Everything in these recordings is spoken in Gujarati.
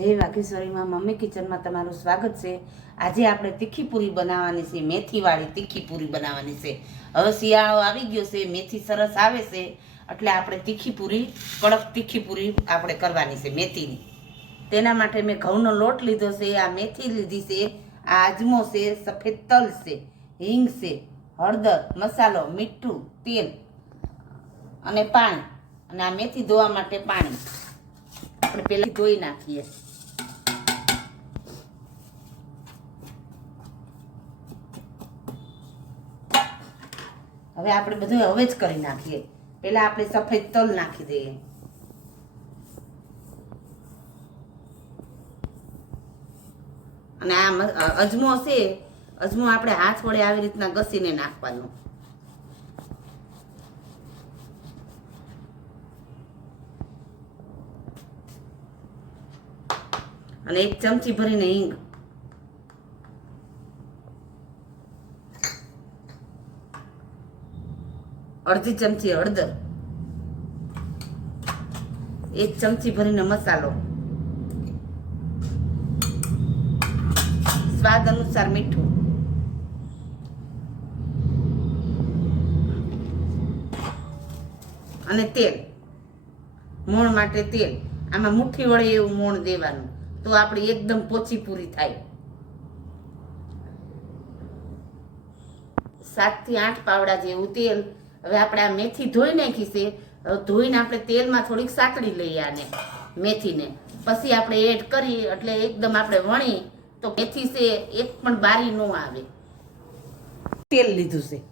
જય વાઘેશ્વરીમાં મમ્મી કિચનમાં તમારું સ્વાગત છે। આજે આપણે તીખી પૂરી બનાવવાની છે, મેથીવાળી તીખી પૂરી બનાવવાની છે। હવે શિયાળો આવી ગયો છે, મેથી સરસ આવે છે, એટલે આપણે તીખી પૂરી, કડક તીખી પૂરી આપણે કરવાની છે મેથીની। તેના માટે મેં ઘઉંનો લોટ લીધો છે, આ મેથી લીધી છે, આ અજમો છે, સફેદ તલ છે, હિંગ છે, હળદર, મસાલો, મીઠું, તેલ અને પાણી, અને આ મેથી ધોવા માટે પાણી આપણે પહેલા ધોઈ નાખીએ। હવે આપણે બધું હવે જ કરી નાખીએ। પહેલા આપણે સફેદ તલ નાખી દઈએ, અને આ અજમો છે, અજમો આપણે હાથ વડે આવી રીતના ઘસીને નાખવાનો, અને 1 ચમચી ભરીને હિંગ, અડધી ચમચી હળદર, 1 ચમચી ભરીને મસાલો, સ્વાદ અનુસાર મીઠું, અને તેલ, મોણ માટે તેલ। આમાં મુઠ્ઠી વળે એવું મોણ દેવાનું, તો આપણી એકદમ પોચી પૂરી થાય। 7 થી 8 પાવડા જેવું તેલ। હવે આપણે આ મેથી ધોઈ નાખી છે, ધોઈને આપણે તેલમાં થોડીક સાતળી લઈએ આને મેથીને, પછી આપણે એડ કરી એટલે એકદમ આપણે વણી તો મેથી છે એક પણ બારી ન આવે। તેલ લીધું છે,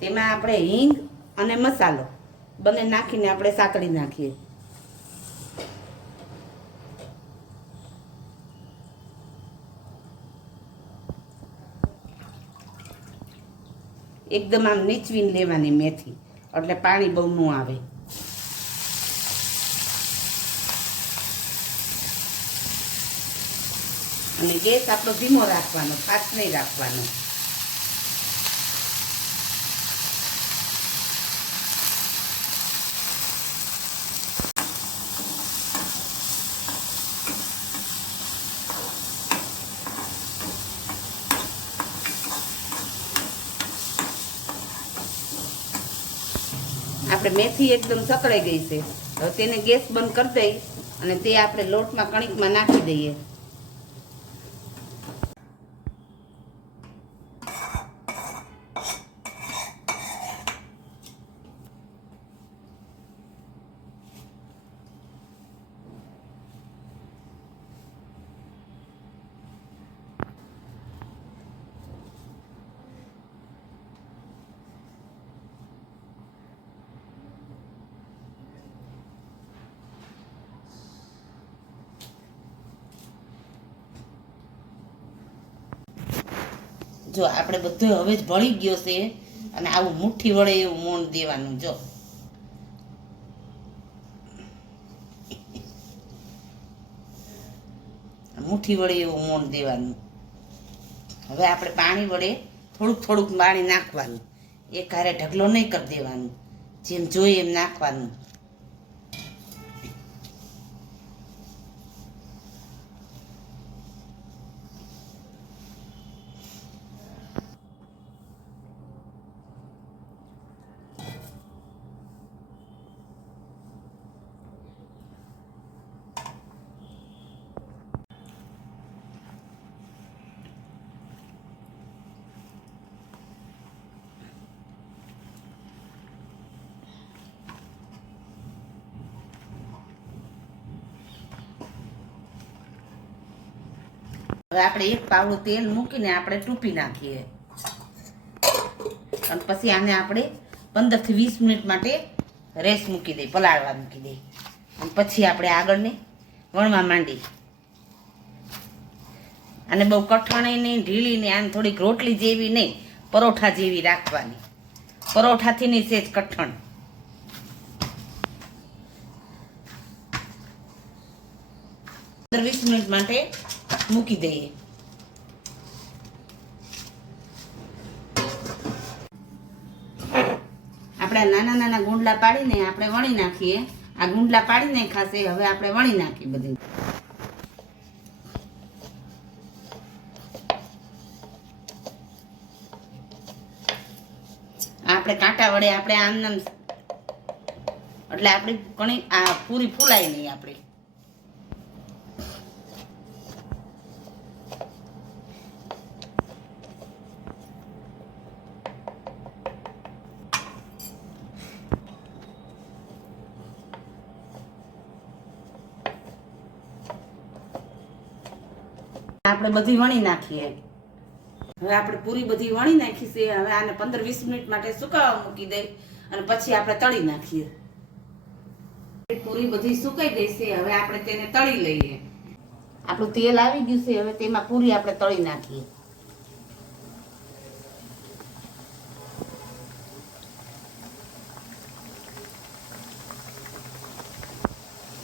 તેમાં આપણે હિંગ અને મસાલો બંને નાખીને આપણે સાતળી નાખીએ। એકદમ આમ નીચવીને લેવાની મેથી, એટલે પાણી બહુ ન આવે। અને ગેસ આપણો ધીમો રાખવાનો, ફાસ્ટ નહીં રાખવાનો। આપણે મેથી એકદમ સકળાઈ ગઈ છે, હવે તેને ગેસ બંધ કરી દઈ અને તે આપણે લોટમાં કણિકમાં નાખી દઈએ। જો આપણે બધું હવે જ ભળી ગયો છે, અને આવું મુઠ્ઠી વળે એવું મોણ દેવાનું। જો મુઠ્ઠી વળે એવું મોણ દેવાનું। હવે આપણે પાણી વડે થોડુંક થોડુંક પાણી નાખવાનું, એક હારે ઢગલો નહીં કરી દેવાનું, જેમ જોઈએ એમ નાખવાનું। હવે આપણે 1 પાવડું તેલ મૂકીને આપણે ટૂંપી નાખીએ, અને પછી આને આપણે 15 થી 20 મિનિટ માટે રેસ્ટ મૂકી દઈએ, પલાળવા મૂકી દઈએ, અને પછી આપણે આગળની વણવા માંડી। આને બહુ કઠણ નહીં, ઢીલી નહીં, આને થોડીક રોટલી જેવી નહીં, પરોઠા જેવી રાખવાની, પરોઠાથી નહીં, સેજ કઠણ। 15-20 મિનિટ માટે મૂકી દઈએ। આપણા નાના નાના ગુંડલા ગુંડલા પાડીને આપણે વણી નાખીએ. આ ગુંડલા પાડી નાખાશે, હવે આપણે વણી નાખીએ બધી. આપણે કાંટા વડે આપણે આમ એટલે આપણી ઘણી આ પૂરી ફૂલાય નહીં આપણી. આપણે બધી વણી નાખીએ. હવે આપણે પૂરી બધી વણી નાખી છે. હવે આને 15-20 મિનિટ માટે સુકાવા મૂકી દઈ અને પછી આપણે તળી નાખીએ. પૂરી બધી સુકાઈ ગઈ છે. હવે આપણે તેને તળી લઈએ. આપણું તેલ આવી ગયું છે. હવે તેમાં પૂરી આપણે તળી નાખીએ.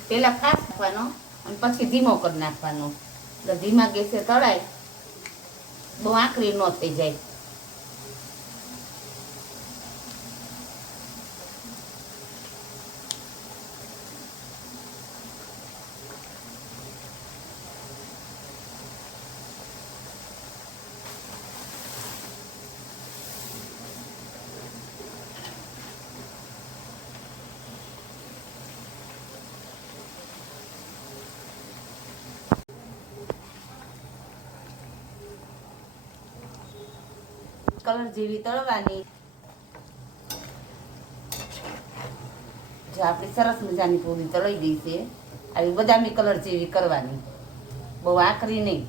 પેલા ફાસ્ટ નાખવાનો અને પછી ધીમો કરી નાખવાનો. એટલે ધીમા ગેસે તળાય, બહુ આકરી ન થઈ જાય. કલર જેવી તળવાની. જો આપણી સરસ મજાની પૂરી તળાઈ ગઈ છે. આવી બદામી કલર જેવી કરવાની, બહુ આકરી નહીં.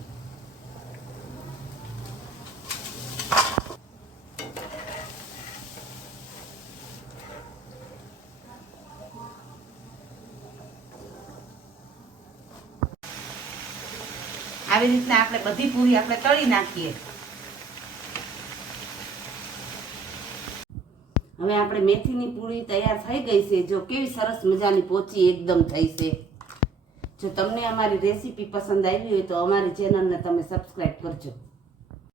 આવી રીતના આપણે બધી પૂરી આપણે તળી નાખીએ. હવે આપણે મેથીની પૂરી તૈયાર થઈ ગઈ છે. જો કેવી સરસ મજાની પોચી એકદમ થઈ છે. જો તમને અમારી રેસીપી પસંદ આવી હોય તો અમારી ચેનલને તમે સબસ્ક્રાઈબ કરજો.